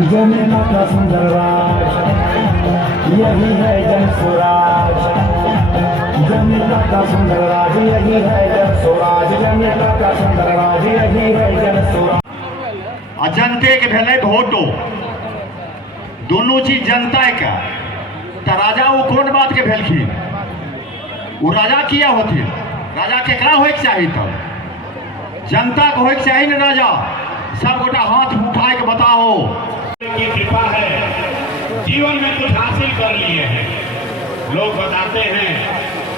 जमुना का सुंदर राज, यही है जन स्वराज। जमुना का सुंदर राज, यही है जन स्वराज। जमुना का सुंदर राज, यही है जन स्वराज। जनते के भेले वोटो, दोनों चीज जनता का। तो राजा वो कौन बात के भेलखिन? वो राजा किया होते, राजा केकरा होए के चाहिए? तब जनता को होए के चाहिए न राजा। सब गोटा हाथ उठाए के बताओ की कृपा है, जीवन में कुछ हासिल कर लिए हैं। लोग बताते हैं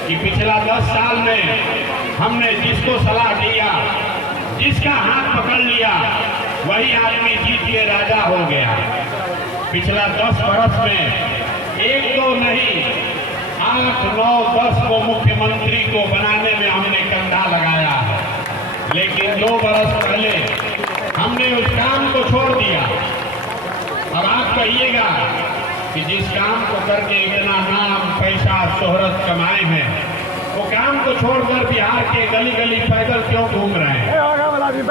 कि पिछला 10 साल में हमने जिसको सलाह दिया, जिसका हाथ पकड़ लिया, वही आदमी जीत के राजा हो गया। पिछला 10 बरस में एक दो नहीं, 8, 9, 10 को मुख्यमंत्री को बनाने में हमने कंधा लगाया है। लेकिन 2 बरस पहले हमने उस काम को छोड़ दिया। अब आप कहिएगा कि जिस काम को करके इतना नाम, पैसा, शोहरत कमाए हैं, वो काम को छोड़कर बिहार के गली गली पैदल क्यों घूम रहे हैं?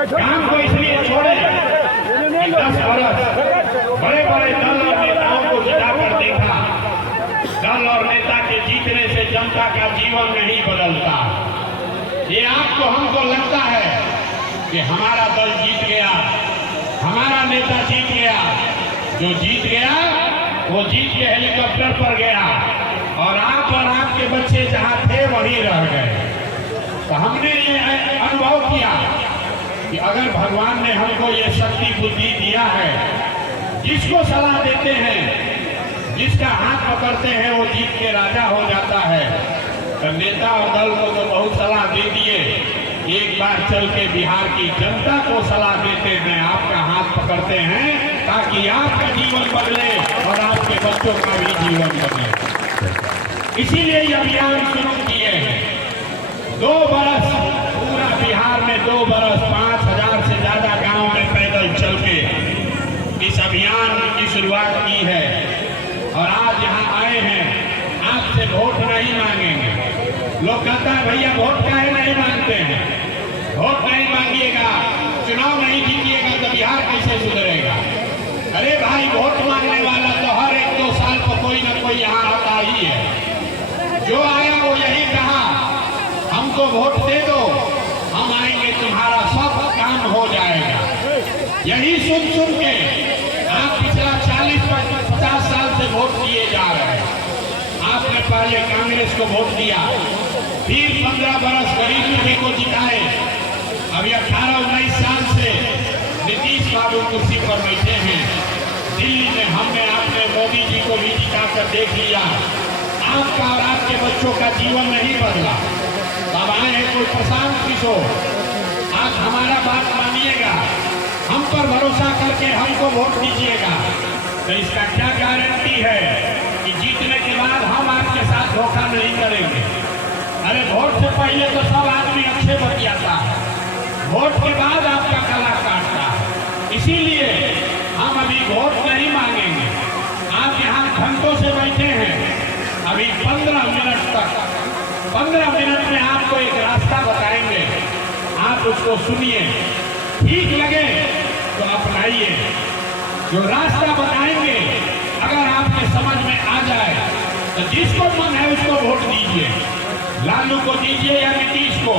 काम को इसलिए छोड़े कि 10 बरस बड़े बड़े दल और नेताओं को जिताकर देखा। दल और नेता के जीतने से जनता का जीवन नहीं बदलता। ये आपको हमको लगता है कि हमारा दल जीत गया, हमारा नेता जीत गया। जो जीत गया वो जीत के हेलीकॉप्टर पर गया और आप और आपके बच्चे जहां थे वहीं रह गए। तो हमने ये अनुभव किया कि अगर भगवान ने हमको ये शक्ति बुद्धि दिया है, जिसको सलाह देते हैं, जिसका हाथ पकड़ते हैं, वो जीत के राजा हो जाता है। तो नेता और दल को तो बहुत सलाह दे दिए, एक बार चल के बिहार की जनता को सलाह देते हैं, आपका हाथ पकड़ते हैं ताकि आपका जीवन बदले और आपके बच्चों का भी जीवन बदले। इसीलिए ये अभियान शुरू किए हैं। 2 बरस पूरा बिहार में 2 बरस 5000 से ज्यादा गांव में पैदल चल के इस अभियान की शुरुआत की है। और आज यहाँ आए हैं, आपसे वोट नहीं मांगेंगे। लोग कहता है भैया वोट काहे नहीं मांगते हैं? वोट नहीं मांगिएगा, चुनाव नहीं जीतिएगा तो बिहार कैसे सुधरेगा? अरे भाई, वोट मांगने वाला तो हर 1-2 साल पर कोई ना कोई यहाँ आता ही है। जो आया वो यही कहा, हमको वोट दे दो, हम आएंगे, तुम्हारा सब काम हो जाएगा। यही सुन सुन के आप पिछला 40-50 साल से वोट दिए जा रहे हैं। आपने पहले कांग्रेस को वोट दिया, फिर 15 बरस गरीब नबी को जिताए। अभी 18-19 साल से नीतीश बाबू कुर्सी पर बैठे हैं। दिल्ली में हमने आपने मोदी जी को भी जिताकर देख लिया। आपका और आपके बच्चों का जीवन नहीं बदला। अब आए हैं कोई प्रशांत किशोर, आज हमारा बात मानिएगा, हम पर भरोसा करके हमको वोट दीजिएगा। तो इसका क्या गारंटी है कि जीतने के बाद हम आपके साथ धोखा नहीं करेंगे? अरे वोट से पहले तो सब आदमी अच्छे बतियाता है, वोट के बाद आपका गला काटता है। इसीलिए हम अभी वोट नहीं मांगेंगे। आप यहाँ घंटों से बैठे हैं, अभी 15 मिनट तक, 15 मिनट में आपको एक रास्ता बताएंगे, आप उसको सुनिए, ठीक लगे तो अपनाइए। जो रास्ता बताएंगे अगर आपके समझ में आ जाए तो जिसको मन है उसको वोट दीजिए। लालू को दीजिए या नीतीश को,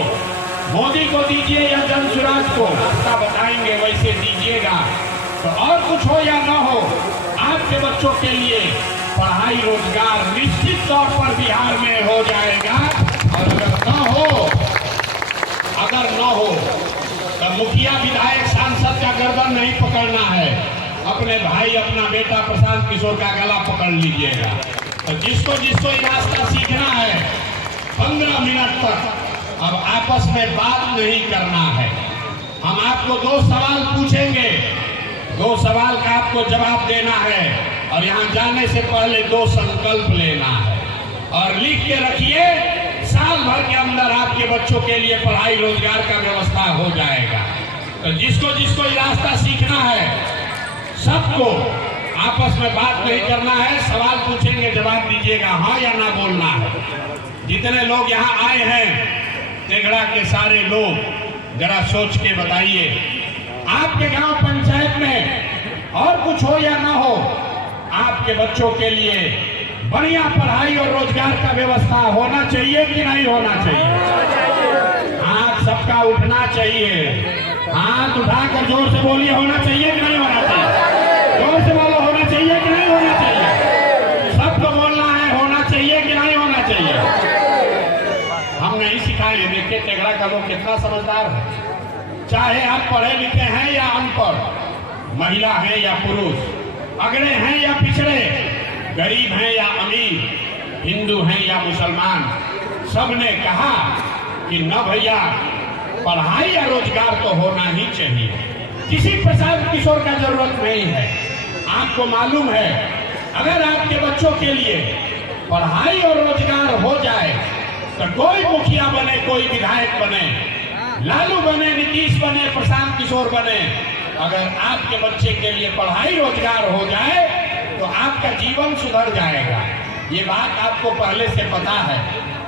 मोदी को दीजिए या जनसुराज को, रास्ता बताएंगे वैसे दीजिएगा। तो और कुछ हो या ना हो, आपके बच्चों के लिए पढ़ाई रोजगार निश्चित तौर पर बिहार में हो जाएगा। और अगर न हो तो मुखिया विधायक सांसद का गर्दन नहीं पकड़ना है, अपने भाई अपना बेटा प्रशांत किशोर का गला पकड़ लीजिएगा। तो जिसको जिसको ये रास्ता सीखना है, 15 मिनट तक अब आपस में बात नहीं करना है। हम आपको 2 सवाल पूछेंगे, 2 सवाल का आपको जवाब देना है और यहाँ जाने से पहले 2 संकल्प लेना है। और लिख के रखिए, साल भर के अंदर आपके बच्चों के लिए पढ़ाई रोजगार का व्यवस्था हो जाएगा। तो जिसको जिसको ये रास्ता सीखना है, सबको आपस में बात नहीं करना है, सवाल पूछेंगे जवाब दीजिएगा, हाँ या ना बोलना है। जितने लोग यहाँ आए हैं तेघड़ा के सारे लोग, जरा सोच के बताइए, आपके गांव पंचायत में और कुछ हो या ना हो, आपके बच्चों के लिए बढ़िया पढ़ाई और रोजगार का व्यवस्था होना चाहिए कि नहीं होना चाहिए? हाथ सबका उठना चाहिए। हाथ उठाकर जोर से बोलिए, होना चाहिए कि नहीं होना चाहिए? जोर से बोलो, होना चाहिए कि नहीं होना चाहिए? सबको बोलना है, होना चाहिए कि नहीं होना चाहिए? हम नहीं सिखाएंगे। देखिए तेगड़ा का लोग कितना समझदार है। चाहे आप पढ़े लिखे हैं या अनपढ़, महिला हैं या पुरुष, अगड़े हैं या पिछड़े, गरीब हैं या अमीर, हिंदू हैं या मुसलमान, सबने कहा कि न भैया पढ़ाई या रोजगार तो होना ही चाहिए। किसी प्रसाद किशोर का जरूरत नहीं है। आपको मालूम है, अगर आपके बच्चों के लिए पढ़ाई और रोजगार हो जाए तो कोई मुखिया बने, कोई विधायक बने, लालू बने, नीतीश बने, प्रशांत किशोर बने, अगर आपके बच्चे के लिए पढ़ाई रोजगार हो जाए तो आपका जीवन सुधर जाएगा। ये बात आपको पहले से पता है।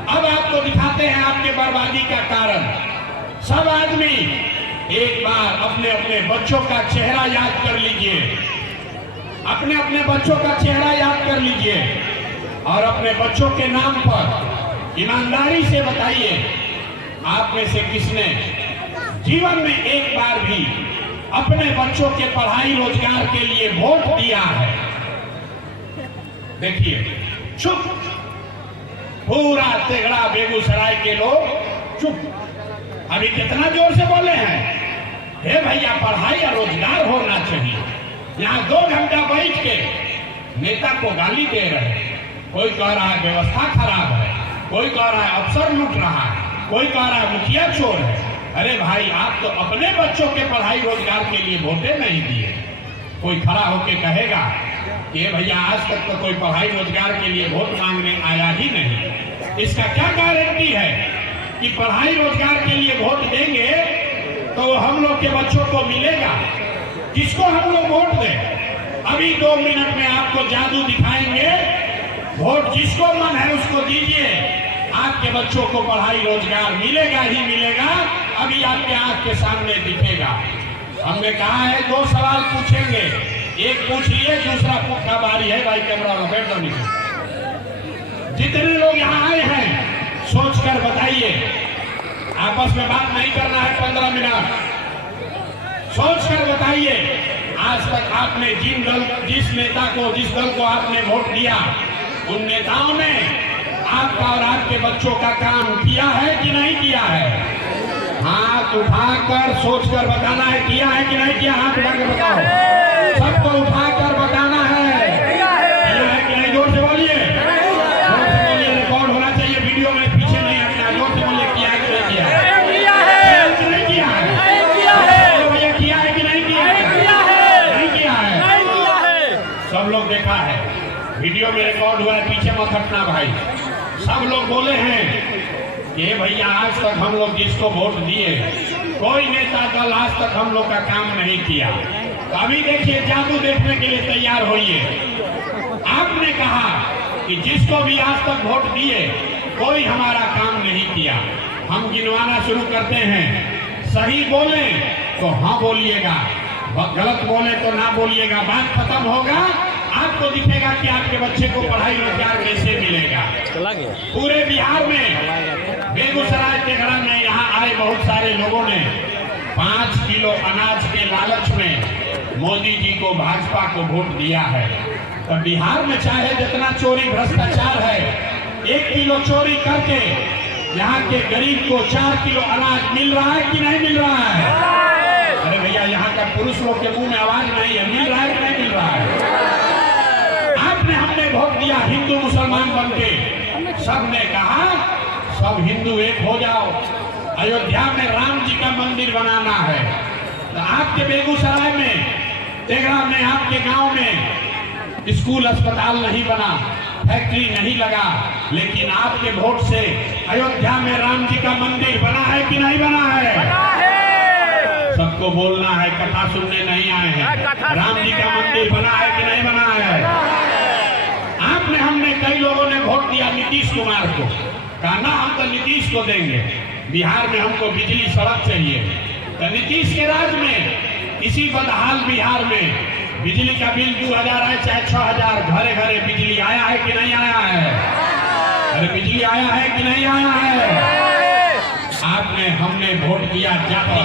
अब आपको दिखाते हैं आपके बर्बादी का कारण। सब आदमी एक बार अपने अपने बच्चों का चेहरा याद कर लीजिए, अपने अपने बच्चों का चेहरा याद कर लीजिए और अपने बच्चों के नाम पर ईमानदारी से बताइए, आप में से किसने जीवन में एक बार भी अपने बच्चों के पढ़ाई रोजगार के लिए वोट दिया है? देखिए, चुप। पूरा तेगड़ा बेगूसराय के लोग चुप। अभी कितना जोर से बोले हैं, हे भैया पढ़ाई या रोजगार होना चाहिए। यहाँ 2 घंटा बैठ के नेता को गाली दे रहे हैं। कोई कह रहा है व्यवस्था खराब है, कोई कह रहा है अफसर लूट रहा है, कोई कह रहा है मुखिया चोर है। अरे भाई, आप तो अपने बच्चों के पढ़ाई रोजगार के लिए वोटे नहीं दिए। कोई खड़ा होके कहेगा कि भैया आज तक तो कोई पढ़ाई रोजगार के लिए वोट मांगने आया ही नहीं। इसका क्या गारंटी है कि पढ़ाई रोजगार के लिए वोट देंगे तो हम लोग के बच्चों को मिलेगा? किसको हम लोग वोट दें? अभी 2 मिनट में आपको जादू दिखाएंगे। वोट जिसको मन है उसको दीजिए, आपके बच्चों को पढ़ाई रोजगार मिलेगा ही मिलेगा। अभी आपके आंख के सामने दिखेगा। हमने कहा है 2 सवाल पूछेंगे, एक पूछ लिए, दूसरा का बारी है। भाई कैमरा में बैठ जाओ नीचे। जितने लोग यहाँ आए हैं सोचकर बताइए, आपस में बात नहीं करना है। 15 मिनट सोचकर बताइए, आज तक आपने जिस नेता को, जिस दल को आपने वोट दिया, उन नेताओं ने आपका और आपके बच्चों का काम किया है कि नहीं किया है? हाथ उठाकर सोचकर बताना है, किया है कि नहीं किया? हाथ उठाकर बताओ, सबको उठाकर बताना है, किया है कि नहीं? जोर से बोलिए, जोर से बोलिए। रिकॉर्ड होना चाहिए, वीडियो में पीछे नहीं हटना। जोर से बोलिए, किया है कि नहीं किया है? नहीं किया है। भैया किया है कि नहीं किया है? नहीं किया है। सब लोग देखा है, वीडियो में रिकॉर्ड हुआ है, पीछे मत हटना भाई। सब लोग बोले हैं कि भैया आज तक हम लोग जिसको वोट दिए, कोई नेता दल आज तक हम लोग का काम नहीं किया। अभी देखिए, जादू देखने के लिए तैयार होइए। आपने कहा कि जिसको भी आज तक वोट दिए, कोई हमारा काम नहीं किया। हम गिनवाना शुरू करते हैं। सही बोले तो हाँ बोलिएगा, गलत बोले तो ना बोलिएगा। बात खत्म होगा, आपको दिखेगा कि आपके बच्चे को पढ़ाई रोजगार कैसे मिलेगा। पूरे बिहार में, बेगूसराय तेघड़ा में यहाँ आए बहुत सारे लोगों ने 5 किलो अनाज के लालच में मोदी जी को, भाजपा को वोट दिया है। तो बिहार में चाहे जितना चोरी भ्रष्टाचार है, 1 किलो चोरी करके यहाँ के गरीब को 4 किलो अनाज मिल रहा है कि नहीं मिल रहा है? अरे भैया, यहाँ का पुरुष लोग के मुंह में आवाज नहीं है, मिल रहा है कि नहीं मिल रहा है? आपने, हमने वोट दिया हिंदू मुसलमान बनके। सबने कहा सब हिंदू एक हो जाओ, अयोध्या में राम जी का मंदिर बनाना है। तो आपके बेगूसराय में, तेघड़ा में, आपके गांव में स्कूल अस्पताल नहीं बना, फैक्ट्री नहीं लगा, लेकिन आपके वोट से अयोध्या में राम जी का मंदिर बना है कि नहीं बना है? सबको बोलना है, कथा सुनने नहीं आए हैं। राम जी का मंदिर बना है कि नहीं बना है? आपने, हमने, कई लोगों ने वोट दिया नीतीश कुमार को। कहा ना हम तो नीतीश को देंगे, बिहार में हमको बिजली सड़क चाहिए। तो नीतीश के राज में, इसी बदहाल बिहार में बिजली का बिल 2000 आए चाहे 6000, घरे घरे बिजली आया है कि नहीं आया है? अरे बिजली आया है कि नहीं आया है? आपने हमने वोट दिया जाति,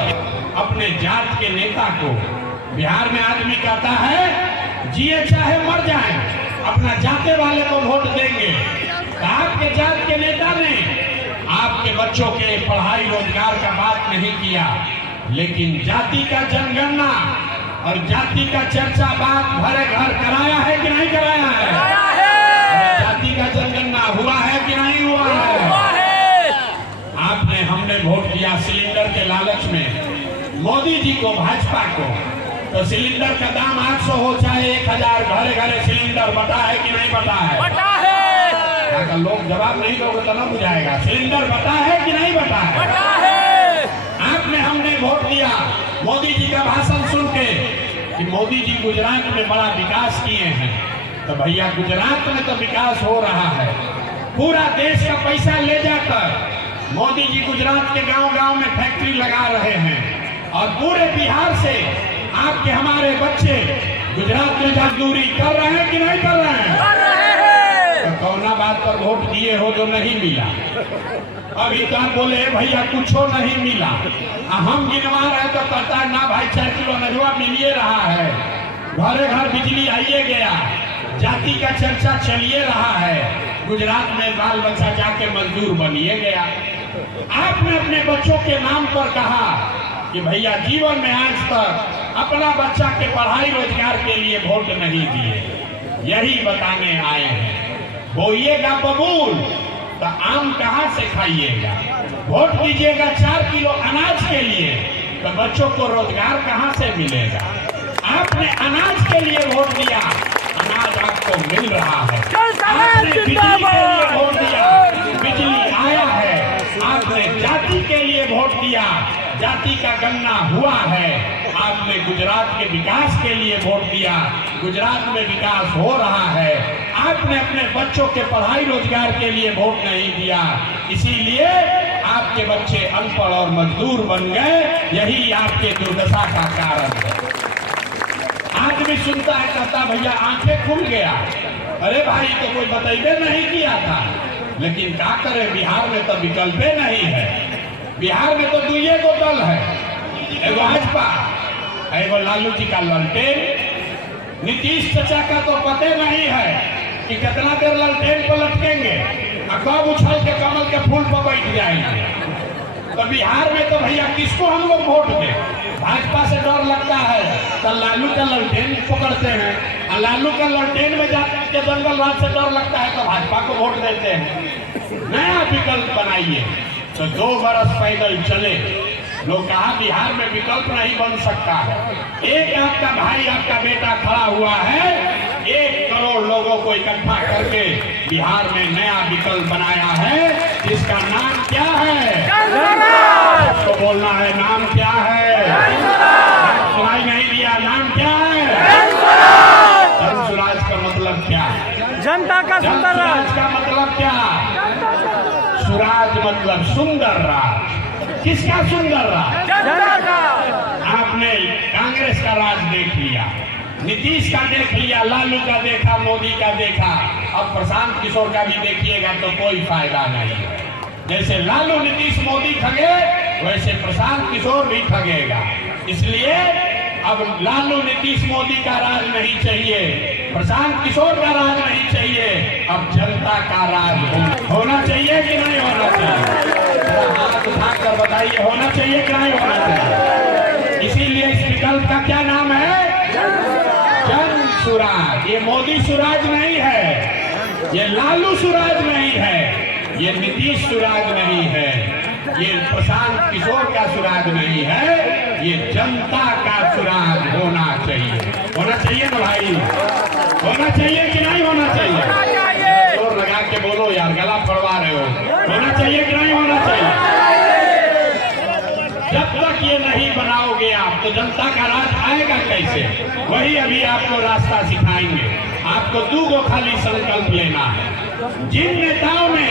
अपने जात के नेता को। बिहार में आदमी कहता है जिए चाहे मर जाए अपना जाते वाले को वोट देंगे। तो आपके जात के नेता ने आपके बच्चों के पढ़ाई रोजगार का बात नहीं किया, लेकिन जाति का जनगणना और जाति का चर्चा बात भरे घर कराया है कि नहीं कराया है? जाति का जनगणना हुआ है कि नहीं हुआ है? आपने हमने वोट दिया सिलेंडर के लालच में मोदी जी को, भाजपा को। तो सिलेंडर का दाम 800 हो चाहे 1000, घरे घरे सिलेंडर बटा है कि नहीं बटा है? बटा है। अगर लोग जवाब नहीं दोगे तो ना बुझाएगा। सिलेंडर बटा है कि नहीं बटा है? बटा है। आपने हमने वोट दिया मोदी जी का भाषण सुन के कि मोदी जी गुजरात में बड़ा विकास किए हैं। तो भैया गुजरात में तो विकास हो रहा है, पूरा देश का पैसा ले जाकर मोदी जी गुजरात के गांव-गांव में फैक्ट्री लगा रहे हैं और पूरे बिहार से आपके हमारे बच्चे गुजरात में मजदूरी कर रहे हैं कि नहीं कर रहे हैं? तो कौना बात पर वोट दिए हो जो नहीं मिला? अभी तो आप बोले भैया कुछ नहीं मिला, हम गिनवा रहे तो कहता है ना भाई 4 किलो नजवा मिलिए रहा है, घरे घर बिजली आइए गया, जाति का चर्चा चलिए रहा है, गुजरात में बाल बच्चा जाके मजदूर बनिए गया। आपने अपने बच्चों के नाम पर कहा कि भैया जीवन में आज तक अपना बच्चा के पढ़ाई रोजगार के लिए वोट नहीं दिए, यही बताने आए हैं। बोइएगा बबूल तो आम कहाँ से खाइएगा? वोट दीजिएगा 4 किलो अनाज के लिए तो बच्चों को रोजगार कहाँ से मिलेगा? आपने अनाज के लिए वोट दिया, अनाज आपको मिल रहा है। आपने बिजली के लिए वोट दिया, बिजली आया है। आपने जाति के लिए वोट दिया, जाति का गणना हुआ है। आपने गुजरात के विकास के लिए वोट दिया, गुजरात में विकास हो रहा है। आपने अपने बच्चों के पढ़ाई रोजगार के लिए वोट नहीं दिया, इसीलिए आपके बच्चे अनपढ़ और मजदूर बन गए। यही आपके दुर्दशा का कारण है। आदमी सुनता है कहता भैया आंखें खुल गया, अरे भाई तो कोई बतैबे नहीं किया था। लेकिन क्या करें, बिहार में तो विकल्प नहीं है। बिहार में तो 2 गो दल है, एगो भाजपा, एगो लालू जी का ललटेन। नीतीश चाचा का तो पता नहीं है कि कितना देर ललटेन पर लटकेंगे और कब उछल के कमल के फूल पर बैठ जाएंगे। तो बिहार में तो भैया किसको हम लोग वोट दें? भाजपा से डर लगता है तो लालू का ललटेन पकड़ते हैं, और लालू का ललटेन में जाके जंगल राज से डर लगता है तो भाजपा को वोट देते हैं। नया विकल्प बनाइए। तो 2 बरस पैदल चले, लोग कहा बिहार में विकल्प नहीं बन सकता है। एक आपका भाई, आपका बेटा खड़ा हुआ है, 1 करोड़ लोगों को इकट्ठा करके बिहार में नया विकल्प बनाया है, जिसका नाम क्या है? तो बोलना है नाम क्या है? सुनाई नहीं दिया, नाम क्या है? जन स्वराज का मतलब क्या है? जनता का सुंदर राज का मतलब क्या? स्वराज मतलब सुंदर राज। किसका सुंदर राज? जनता का। आपने कांग्रेस का राज देख लिया, नीतीश का देख लिया, लालू का देखा, मोदी का देखा, अब प्रशांत किशोर का भी देखिएगा तो कोई फायदा नहीं। जैसे लालू नीतीश मोदी ठगे, वैसे प्रशांत किशोर भी ठगेगा। इसलिए अब लालू नीतीश मोदी का राज नहीं चाहिए, प्रशांत किशोर का राज नहीं चाहिए, अब जनता का राज होना चाहिए कि नहीं होना चाहिए? हाथ उठाकर बताइए, होना चाहिए कि नहीं होना चाहिए? इसीलिए इस विकल्प का क्या नाम है? जन सुराज। ये मोदी सुराज नहीं है, ये लालू सुराज नहीं है, ये नीतीश सुराज नहीं है, ये प्रशांत किशोर का सुराज नहीं है, ये जनता का सुराज होना चाहिए। होना चाहिए ना भाई? होना चाहिए कि नहीं होना चाहिए? जोर लगा के बोलो यार, गला फड़वा रहे हो। होना चाहिए कि नहीं होना चाहिए? जब तक ये नहीं बनाओगे आप तो जनता का राज आएगा कैसे? वही अभी आपको रास्ता सिखाएंगे। आपको 2 गो खाली संकल्प लेना है। जिन नेताओं ने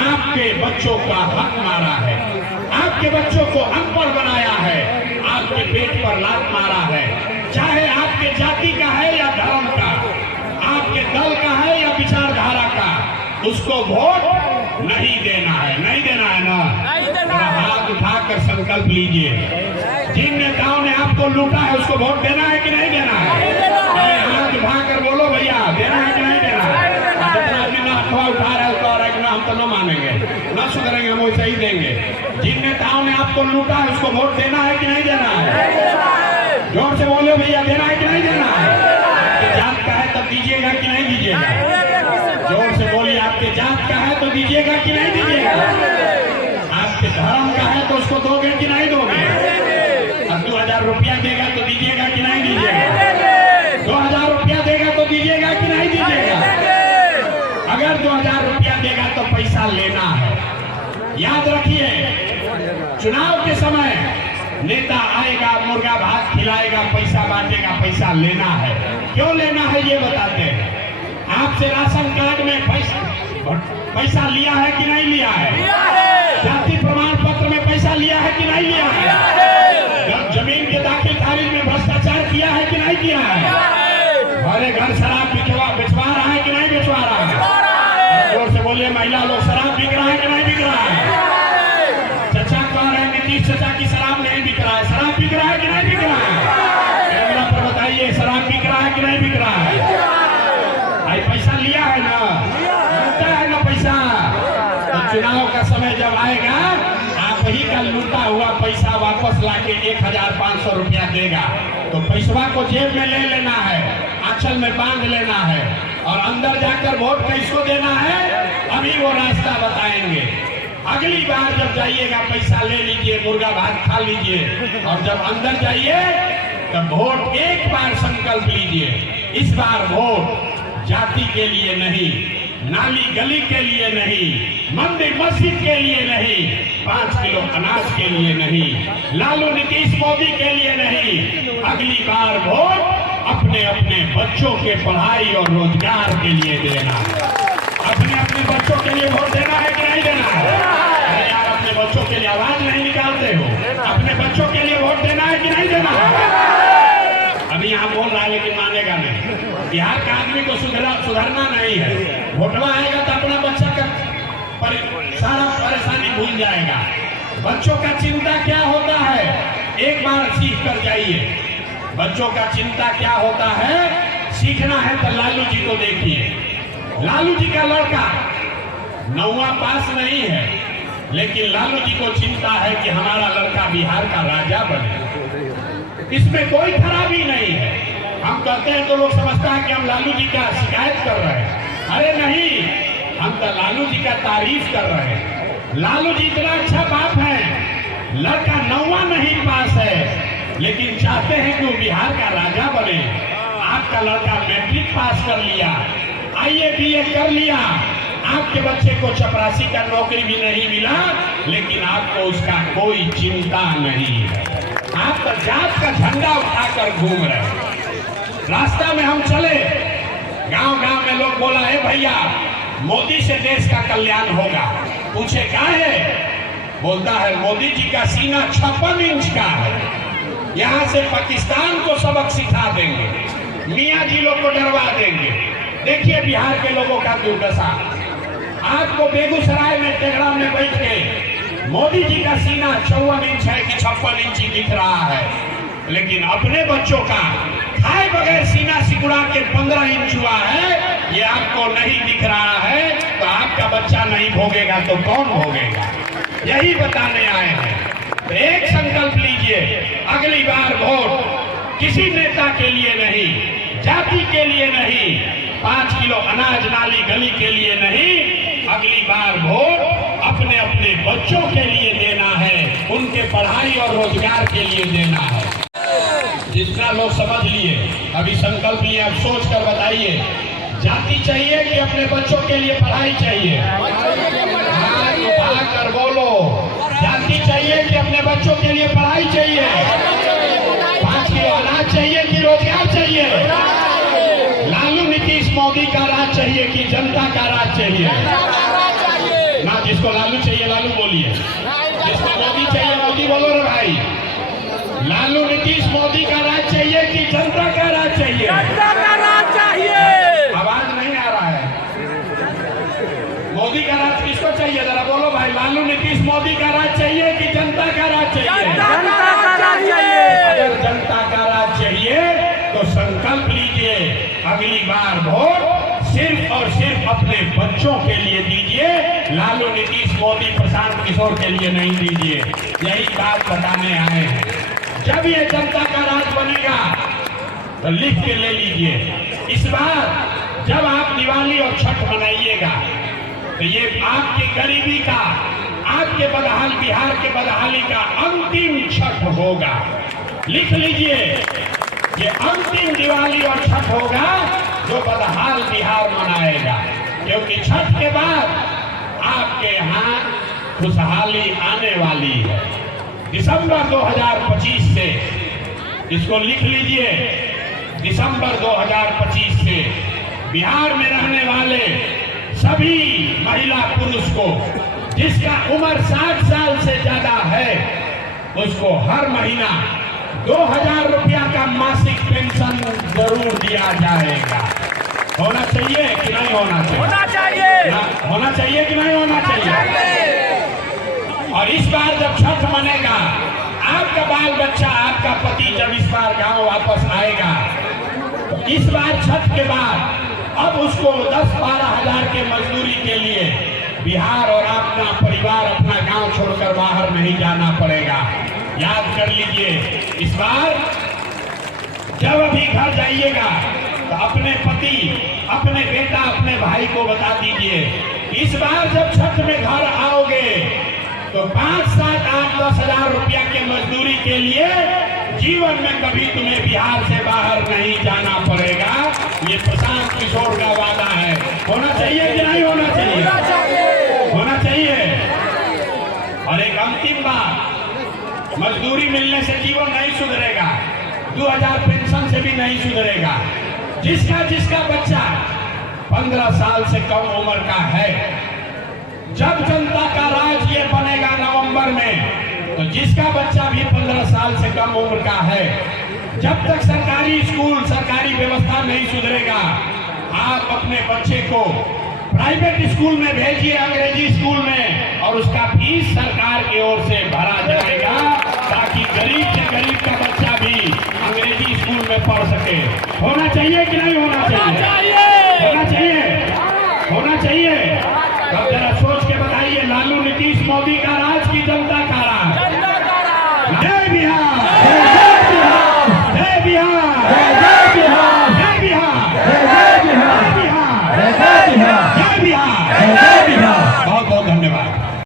आपके बच्चों का हक मारा है, आपके बच्चों को अनपढ़ बनाया है, आपके पेट पर लात मारा है, चाहे आपके जाति उसको वोट नहीं देना है। नहीं देना है ना? जरा हाथ उठाकर संकल्प लीजिए। जिन नेताओं ने आपको लूटा है उसको वोट देना है कि नहीं देना है? हाथ उठाकर बोलो भैया, देना है कि नहीं देना है? जितना आदमी ना अथवा उठा रहा है उसको और है कि ना हम तो न मानेंगे, न सुधरेंगे, हम वैसे ही देंगे। जिन नेताओं ने आपको लूटा है उसको वोट देना है कि नहीं देना है? जोर से बोलो भैया, देना है कि नहीं देना है? आपके जात का है तब दीजिएगा कि नहीं दीजिएगा? जोर से बोलिए, आपके जात का है तो दीजिएगा कि नहीं दीजिएगा? आपके धर्म का है तो उसको दोगे कि नहीं दोगे? अब 2000 रुपया देगा तो दीजिएगा कि नहीं दीजिएगा? 2000 रुपया देगा तो दीजिएगा कि नहीं दीजिएगा? अगर 2000 रुपया देगा तो पैसा लेना है। याद रखिए, चुनाव के समय नेता आएगा, मुर्गा भात खिलाएगा, पैसा बांटेगा, पैसा लेना है। क्यों लेना है ये बताते हैं। आपसे राशन कार्ड में पैसा लिया है कि नहीं लिया है? जाति प्रमाण पत्र में पैसा लिया है कि नहीं लिया है? जमीन के दाखिल खारिज में भ्रष्टाचार किया है कि नहीं किया है? हमारे घर शराब बिचवा रहा है कि नहीं बिचवा रहा है? जोर से बोलिए, महिला लोग शराब बिक रहा है कि नहीं बिक रहा है? चचा कह रहे हैं नीतीश चचा की शराब नहीं बिक रहा है। शराब बिक रहा है कि नहीं बिक रहा है? कैमरा पर बताइए, शराब बिक रहा है कि नहीं बिक रहा है? भाई पैसा लिया है ना, लूटा है ना पैसा। तो चुनाव का समय जब आएगा, आप ही का लूटा हुआ पैसा वापस लाके 1500 रुपया देगा। तो पैसवा को जेब में ले लेना है, आंचल में बांध लेना है और अंदर जाकर वोट किसको देना है, अभी वो रास्ता बताएंगे। अगली बार जब जाइएगा पैसा ले लीजिए, मुर्गा भात खा लीजिए और जब अंदर जाइए तब वोट एक बार संकल्प लीजिए। इस बार वोट जाति के लिए नहीं, नाली गली के लिए नहीं, मंदिर मस्जिद के लिए नहीं, 5 किलो अनाज के लिए नहीं, लालू नीतीश मोदी के लिए नहीं। अगली बार वोट अपने अपने बच्चों के पढ़ाई और रोजगार के लिए देना है। अपने अपने बच्चों के लिए वोट देना है कि नहीं देना है? अरे यार, अपने बच्चों के लिए आवाज नहीं निकालते हो? अपने बच्चों के लिए वोट देना है कि नहीं देना है? अभी यहाँ बोल रहा है लेकिन मानेगा नहीं। बिहार का आदमी को सुधरना नहीं है। वोटवा आएगा तो अपना बच्चा का सारा परेशानी भूल जाएगा। बच्चों का चिंता क्या होता है, एक बार सीख कर जाइए। बच्चों का चिंता क्या होता है, सीखना है तो लालू जी को देखिए। लालू जी का लड़का 9वां पास नहीं है, लेकिन लालू जी को चिंता है कि हमारा लड़का बिहार का राजा बने। इसमें कोई खराबी नहीं है। हम कहते हैं तो लोग समझता है कि हम लालू जी का शिकायत कर रहे हैं। अरे नहीं, हम तो लालू जी का तारीफ कर रहे हैं। लालू जी इतना अच्छा बाप है, लड़का 9वां नहीं पास है लेकिन चाहते हैं कि वो बिहार का राजा बने। आपका लड़का मैट्रिक पास कर लिया, IAS BA कर लिया, आपके बच्चे को चपरासी का नौकरी भी नहीं मिला, लेकिन आपको उसका कोई चिंता नहीं है। आप तो जात का झंडा उठाकर घूम रहे हैं। रास्ता में हम चले, गांव-गांव में लोग बोला, है भैया मोदी से देश का कल्याण होगा। पूछे क्या है? बोलता है मोदी जी का सीना 56 इंच का है, यहाँ से पाकिस्तान को सबक सिखा देंगे, मियाँ जी लोग को डरवा देंगे। देखिए बिहार के लोगों का दुर्दशा। आपको बेगूसराय में टेगड़ा में बैठ के मोदी जी का सीना 54 इंच है कि 56 इंच ही दिख रहा है, लेकिन अपने बच्चों का खाए बगैर सीना सिकुड़ा के 15 इंच हुआ है, ये आपको नहीं दिख रहा है। तो आपका बच्चा नहीं भोगेगा तो कौन भोगेगा? यही बताने आए हैं। तो एक संकल्प लीजिए, अगली बार वोट किसी नेता के लिए नहीं, जाति के लिए नहीं, 5 किलो अनाज नाली गली के लिए नहीं, अगली बार वोट अपने अपने बच्चों के लिए देना है, उनके पढ़ाई और रोजगार के लिए देना है। जितना लोग समझ लिए, अभी संकल्प लिए, अब सोच कर बताइए, जाति चाहिए कि अपने बच्चों के लिए पढ़ाई चाहिए? हाथ उठाकर बोलो, जाति चाहिए कि अपने बच्चों के लिए पढ़ाई चाहिए? 5 किलो अनाज चाहिए कि रोजगार चाहिए? लालू नीतीश मोदी का राज चाहिए कि जनता का राज चाहिए? ना, जिसको लालू चाहिए लालू बोलिए, जिसको मोदी चाहिए मोदी बोलो रे भाई। लालू नीतीश मोदी का राज चाहिए कि जनता का राज चाहिए? जनता का राज चाहिए। आवाज नहीं आ रहा है। मोदी का राज किसको चाहिए? जरा बोलो भाई, लालू नीतीश मोदी का राज चाहिए कि जनता का राज चाहिए? जनता का राज चाहिए। अगर जनता का राज चाहिए तो संकल्प लीजिए, अगली बार वोट सिर्फ और सिर्फ अपने बच्चों के लिए दीजिए, लालू नीतीश मोदी प्रशांत किशोर के लिए नहीं दीजिए। यही बात बताने आए हैं। जब ये जनता का राज बनेगा तो लिख के ले लीजिए, इस बार जब आप दिवाली और छठ मनाइएगा तो ये आपकी गरीबी का, आपके बदहाल बिहार के बदहाली का अंतिम छठ होगा। लिख लीजिए, ये अंतिम दिवाली और छठ होगा जो बदहाल बिहार मनाएगा, क्योंकि छठ के बाद आपके यहाँ खुशहाली आने वाली है। दिसंबर 2025 से, इसको लिख लीजिए, दिसंबर 2025 से बिहार में रहने वाले सभी महिला पुरुष को जिसका उम्र 60 साल से ज्यादा है उसको हर महीना 2000 रुपया का मासिक पेंशन जरूर दिया जाएगा। होना चाहिए कि नहीं होना चाहिए? होना चाहिए। होना चाहिए कि नहीं होना चाहिए? और इस बार जब छठ मनेगा, आपका बाल बच्चा, आपका पति जब इस बार गांव वापस आएगा, तो इस बार छठ के बाद अब उसको 10-12 हजार के मजदूरी के लिए बिहार और अपना परिवार, अपना गांव छोड़कर बाहर नहीं जाना पड़ेगा। याद कर लीजिए, इस बार जब अभी घर जाइएगा तो अपने पति, अपने बेटा, अपने भाई को बता दीजिए, इस बार जब छठ में घर आओगे तो 5, 7, 8, 10 हजार रुपया के मजदूरी के लिए जीवन में कभी तुम्हें बिहार से बाहर नहीं जाना पड़ेगा। ये प्रशांत किशोर का वादा है। होना चाहिए कि नहीं होना चाहिए? होना चाहिए। और एक अंतिम बात, मजदूरी मिलने से जीवन नहीं सुधरेगा, 2000 पेंशन से भी नहीं सुधरेगा। जिसका बच्चा 15 साल से कम उम्र का है, जब जनता का राज ये बनेगा नवंबर में, तो जिसका बच्चा भी 15 साल से कम उम्र का है, जब तक सरकारी स्कूल, सरकारी व्यवस्था नहीं सुधरेगा, आप अपने बच्चे को प्राइवेट स्कूल में भेजिए, अंग्रेजी स्कूल में, और उसका फीस सरकार की ओर से भरा जाएगा ताकि गरीब से गरीब का बच्चा भी अंग्रेजी स्कूल में पढ़ सके। होना चाहिए कि नहीं होना चाहिए?